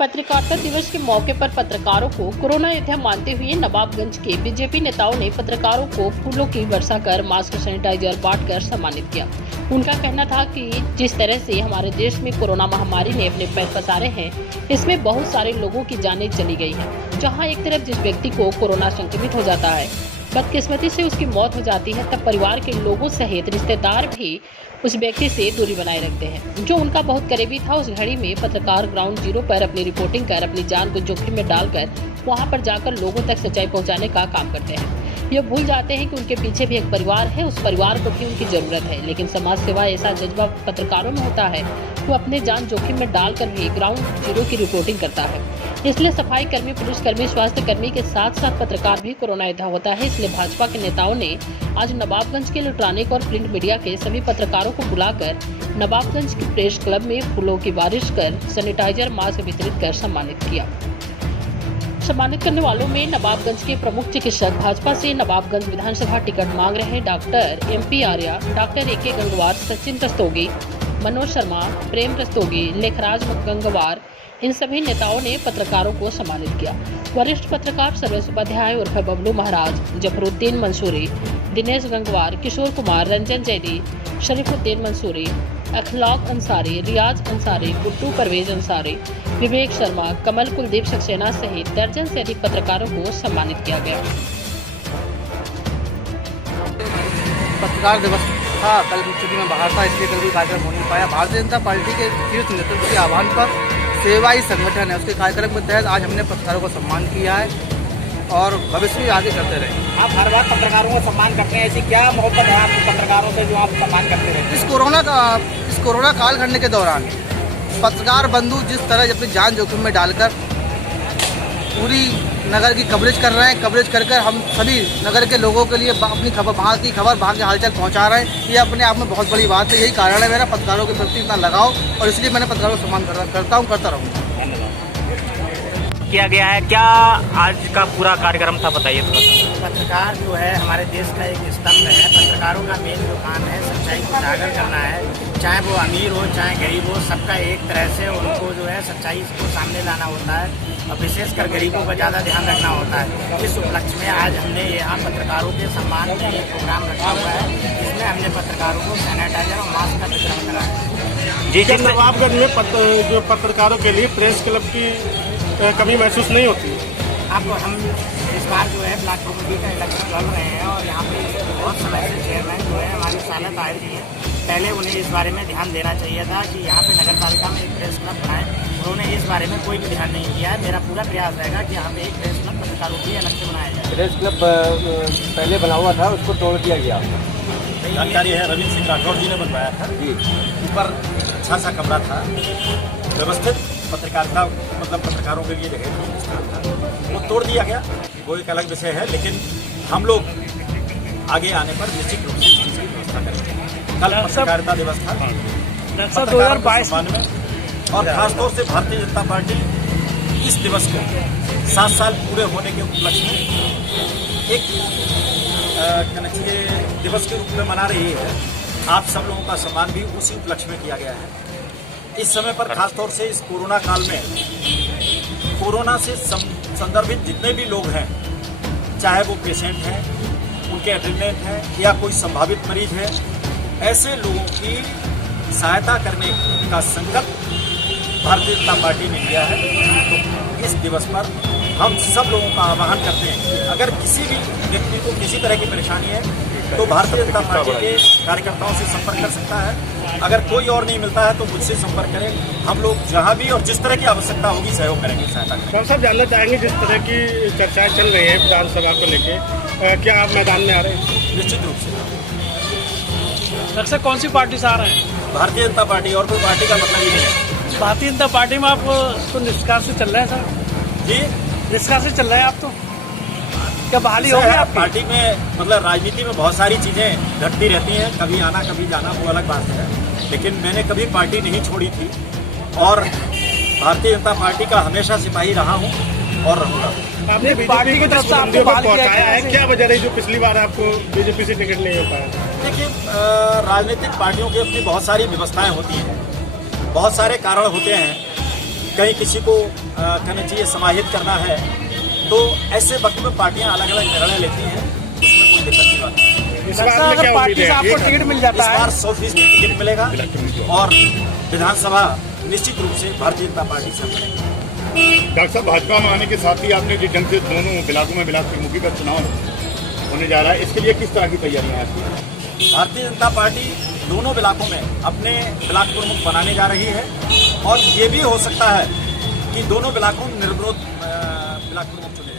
पत्रकारिता दिवस के मौके पर पत्रकारों को कोरोना योद्धा मानते हुए नवाबगंज के बीजेपी नेताओं ने पत्रकारों को फूलों की वर्षा कर मास्क सैनिटाइजर बांटकर सम्मानित किया। उनका कहना था कि जिस तरह से हमारे देश में कोरोना महामारी ने अपने पैर पसारे हैं, इसमें बहुत सारे लोगों की जानें चली गई हैं। जहां एक तरफ जिस व्यक्ति को कोरोना संक्रमित हो जाता है, बदकिस्मती से उसकी मौत हो जाती है, तब परिवार के लोगों सहित रिश्तेदार भी उस व्यक्ति से दूरी बनाए रखते हैं। जो उनका बहुत करीबी था, उस घड़ी में पत्रकार ग्राउंड जीरो पर अपनी रिपोर्टिंग कर अपनी जान को जोखिम में डालकर वहां पर जाकर लोगों तक सच्चाई पहुंचाने का काम करते हैं। ये भूल जाते हैं कि उनके पीछे भी एक परिवार है, उस परिवार को भी उनकी जरूरत है। लेकिन समाज सेवा ऐसा जज्बा पत्रकारों में होता है, वो अपने जान जोखिम में डालकर भी ग्राउंड जीरो की रिपोर्टिंग करता है। इसलिए सफाई कर्मी, पुलिस कर्मी, स्वास्थ्य कर्मी के साथ साथ पत्रकार भी कोरोना योद्धा होता है। इसलिए भाजपा के नेताओं ने आज नवाबगंज के इलेक्ट्रॉनिक और प्रिंट मीडिया के सभी पत्रकारों को बुलाकर नवाबगंज के प्रेस क्लब में फूलों की बारिश कर सैनिटाइजर मास्क वितरित कर सम्मानित किया। सम्मानित करने वालों में नवाबगंज के प्रमुख चिकित्सक, भाजपा से नवाबगंज विधानसभा टिकट मांग रहे doctor MP Arya, doctor AK Gangwar, Sachin Rastogi, Manoj Sharma, Prem Rastogi, Lekhraj Gangwar, इन सभी नेताओं ने पत्रकारों को सम्मानित किया। वरिष्ठ पत्रकार सर्वेश उपाध्याय उर्फ बबलू महाराज, जफरुद्दीन मंसूरी, दिनेश गंगवार, किशोर कुमार, रंजन जैदी, शरीफुद्दीन मंसूरी, अखलाक अंसारी, रियाज अंसारी, गुड्डू परवेज अंसारी, विवेक शर्मा, कमल कुलदीप सक्सेना सहित दर्जन से अधिक पत्रकारों को सम्मानित किया गया। पत्रकार दिवस था, कल चूंकि मैं बाहर था इसलिए कल भी कार्यक्रम हो नहीं पाया। भारतीय जनता पार्टी के शीर्ष नेतृत्व के आह्वान पर सेवा ही संगठन है, उसके कार्यक्रम के तहत आज हमने पत्रकारों को सम्मान किया है और भविष्य भी आगे करते रहे। आप हर बार पत्रकारों का सम्मान करते हैं, ऐसी क्या मोहब्बत है आपको पत्रकारों से जो आप सम्मान करते रहे? इस कोरोना कालखंड के दौरान पत्रकार बंधु जिस तरह अपनी जान जोखिम में डालकर पूरी नगर की कवरेज कर रहे हैं, कवरेज कर हम सभी नगर के लोगों के लिए अपनी खबर, वहाँ की खबर, वहाँ के हालचाल पहुँचा रहे हैं, ये अपने आप में बहुत बड़ी बात है। यही कारण है मेरा पत्रकारों के प्रति इतना लगाव और इसलिए मैंने पत्रकारों को सम्मान करता रहूँगा। किया गया है क्या आज का पूरा कार्यक्रम था, बताइए थोड़ा सा। पत्रकार जो है हमारे देश का एक स्तंभ है। पत्रकारों का मेन जो काम है सच्चाई को उजागर करना है, चाहे वो अमीर हो चाहे गरीब हो, सबका एक तरह से उनको जो है सच्चाई को सामने लाना होता है और विशेषकर गरीबों का ज़्यादा ध्यान रखना होता है। इस उपलक्ष्य में आज हमने यहाँ पत्रकारों के सम्मान में एक प्रोग्राम रखा हुआ है, जिसमें हमने पत्रकारों को सैनिटाइजर और मास्क का वितरण करा है। जी, नवाबगंज में जो पत्रकारों के लिए प्रेस क्लब की कमी महसूस नहीं होती। आपको हम इस बार जो है ब्लॉक कमेटी का इलेक्शन लड़ रहे हैं और यहाँ पे बहुत समय से चेयरमैन जो है हमारी सालत आए थी हैं। पहले उन्हें इस बारे में ध्यान देना चाहिए था कि यहाँ पे नगर पालिका में एक प्रेस क्लब बनाए, उन्होंने इस बारे में कोई भी ध्यान नहीं किया है। मेरा पूरा प्रयास रहेगा कि यहाँ पे एक प्रेस क्लब पत्रकारों के लिए अलग से बनाया जाए। प्रेस क्लब पहले बना हुआ था, उसको तोड़ दिया गया। जानकारी है रविंद्र सिंह राठौर जी ने बनवाया था जी, ऊपर अच्छा सा कमरा था, व्यवस्थित पत्रकारिता मतलब पत्रकारों के लिए जगह था, वो तोड़ दिया गया, वो एक अलग विषय है। लेकिन हम लोग आगे आने पर निश्चित रूप से इस चीज़ की व्यवस्था करेंगे। कल पत्रकारिता दिवस था, पत्रकारों के सम्मान में, और खासतौर से भारतीय जनता पार्टी इस दिवस को 7 साल पूरे होने के उपलक्ष्य में एक दिवस के रूप में मना रही है। आप सब लोगों का सम्मान भी उसी उपलक्ष्य में किया गया है। इस समय पर खासतौर से इस कोरोना काल में कोरोना से संदर्भित जितने भी लोग हैं, चाहे वो पेशेंट हैं, उनके अटेंडेंट हैं या कोई संभावित मरीज है, ऐसे लोगों की सहायता करने का संकल्प भारतीय जनता पार्टी ने लिया है। तो इस दिवस पर हम सब लोगों का आह्वान करते हैं कि अगर किसी भी व्यक्ति को किसी तरह की परेशानी है तो भारतीय जनता पार्टी के कार्यकर्ताओं से संपर्क कर सकता है। अगर कोई और नहीं मिलता है तो मुझसे संपर्क करें। हम लोग जहां भी और जिस तरह की आवश्यकता होगी सहयोग करेंगे, सहायता करेंगे। कौन साहब जानना चाहेंगे, जिस तरह की चर्चाएं चल रही है विधानसभा को लेके, क्या आप मैदान में आ रहे हैं? निश्चित रूप से। सर कौन सी पार्टी से आ रहे हैं? भारतीय जनता पार्टी, और कोई पार्टी का मतलब ही नहीं है। भारतीय जनता पार्टी में आप तो निष्कासित से चल रहे हैं सर? जी, निष्कासित चल रहे हैं आप तो? क्या बहाली होगी आपकी? पार्टी में मतलब राजनीति में बहुत सारी चीजें घटती रहती हैं, कभी आना कभी जाना, वो अलग बात है। लेकिन मैंने कभी पार्टी नहीं छोड़ी थी और भारतीय जनता पार्टी का हमेशा सिपाही रहा हूँ और रहूँगा। आपने पार्टी की तरफ से आपको पहुंचाया है, क्या वजह रही जो पिछली बार आपको बीजेपी से टिकट नहीं हो पाया? देखिए, राजनीतिक पार्टियों की अपनी बहुत सारी व्यवस्थाएं होती हैं, बहुत सारे कारण होते हैं। कहीं किसी को कहना चाहिए समाहित करना है, तो ऐसे वक्त में पार्टियां अलग अलग निर्णय लेती हैं, उसमें कोई दिक्कत की बात नहीं। इस बार में क्या पार्टी उम्मीद से है? आपको टिकट मिल जाता इस है बार 100% टिकट मिलेगा और विधानसभा निश्चित रूप से भारतीय जनता पार्टी से मिलेगी। डॉक्टर साहब, भाजपा में आने के साथ ही आपने जिस ढंग से दोनों इलाकों में बिलास त्रिमुखी का चुनाव होने जा रहा है, इसके लिए किस तरह की तैयारियां हैं आपकी? भारतीय जनता पार्टी दोनों इलाकों में अपने ब्लॉक प्रमुख बनाने जा रही है और ये भी हो सकता है कि दोनों इलाकों में निर्विरोध ब्लॉक प्रमुख चुने